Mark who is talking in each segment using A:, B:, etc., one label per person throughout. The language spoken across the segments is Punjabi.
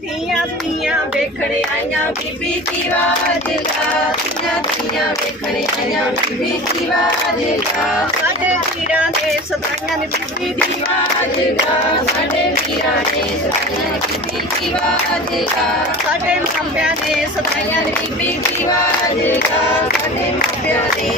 A: ਤੀਆਂ ਤੀਆਂ ਵੇਖਣ ਆਈਆਂ ਬੀਬੀ ਦੀ ਆਵਾਜ਼ ਲਾ ਤੀਆਂ ਤੀਆਂ ਵੇਖਣ ਆਈਆਂ ਬੀਬੀ ਦੀ ਆਵਾਜ਼ ਲਾ ਸਾਡੇ ਵੀਰਾਂ ਦੇ ਸਦਾਈਆਂ ਨੇ ਬੀਬੀ ਦੀ ਆਵਾਜ਼ ਲਾ ਸਾਡੇ ਵੀਰਾਂ ਨੇ ਸਦਾਈਆਂ ਨੇ ਬੀਬੀ ਦੀ ਆਵਾਜ਼ ਲਾ ਸਾਡੇ ਮਾਪਿਆਂ ਨੇ ਸਦਾਈਆਂ ਨੇ ਬੀਬੀ ਦੀ ਆਵਾਜ਼ ਲਾ ਸਾਡੇ ਮਾਪਿਆਂ ਨੇ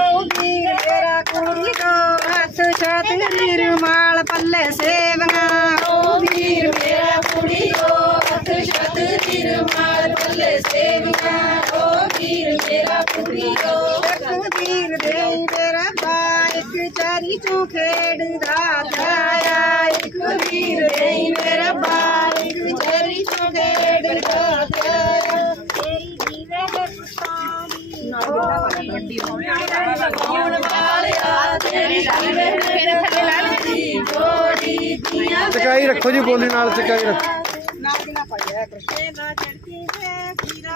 A: ਵੀਰ ਤੇਰਾ ਕੁੜੀ ਕੋ ਹੱਥ ਛਾਤ ਨਿਰਮਾਲ ਪੱਲੇ ਸੇਵਨਾ ਓ ਵੀਰ ਮੇਰਾ ਕੁੜੀ ਕੋ ਹੱਥ ਛਾਤ ਨਿਰਮਾਲ ਪੱਲੇ ਸੇਵਨਾ ਓ ਵੀਰ ਮੇਰਾ ਕੁੜੀ ਕੋ ਵੀਰ ਦੇ ਮੇਰਾ ਬਾਇਕ ਚਾਰੀ ਚੋਂ ਖੇਡਦਾ ਜਾਇਆ ਇੱਕ ਵੀਰ ਦੇ ਕੌਣ ਵਾਲਿਆ ਤੇਰੀ ਦੀਆਂ
B: ਚਕਾਈ ਰੱਖੋ ਜੀ ਬੋਲੀ ਨਾਲ ਚਕਾਈ ਰੱਖੋ।
A: ਨਾਗਣਾ ਪਾਇਆ ਕ੍ਰਿਸ਼ਨ ਨਾ ਚੜਤੀ ਹੈ ਵੀਰਾ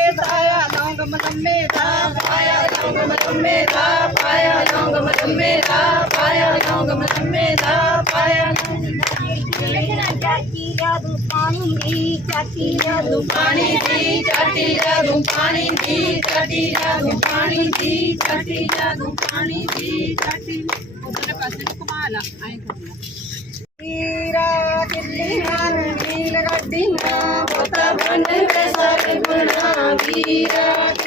A: ਲੌਂਗ ਮਲੰਮੇ ਦਾ ਪਾਇਆ ਲੌਂਗ ਮਲੰਮੇ ਦਾ ਪਾਇਆ ਲੌਂਗ ਮਲੰਮੇ ਦਾ ਪਾਇਆ ਲੌਂਗ ਮਲੰਮੇ ਦਾ ਪਾਇਆ ਚਾਚੀ ਜਾਦੂ ਪਾਣੀ ਦੀ ਚਾਚੀ ਜਾਦੂ ਪਾਣੀ ਦੀ ਚਾਚੀ ਜਾਦੂ ਪਾਣੀ ਦੀ ਚਾਚੀ ਜਾਦੂ ਪਾਣੀ ਦੀ ਚਾਚੀ ਜਾਦੂ ਪਾਣੀ ਦੀ ਚਾਚੀ ਉਧਰਲੇ ਪਾਸੇ ਨੂੰ ਘੁਮਾ ਲਾ ਐਂ ਕਰ ਲਾ ਵੀਰਾ ਕਿੱਲੀ ਮਨ ਨੀਲ ਗੱਡੀਆਂ ਬੋਤਾ ਬਨ ਕੇ ਸਾਰੇ ਗੁਣਾ ਵੀਰਾ।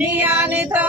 A: Ni anito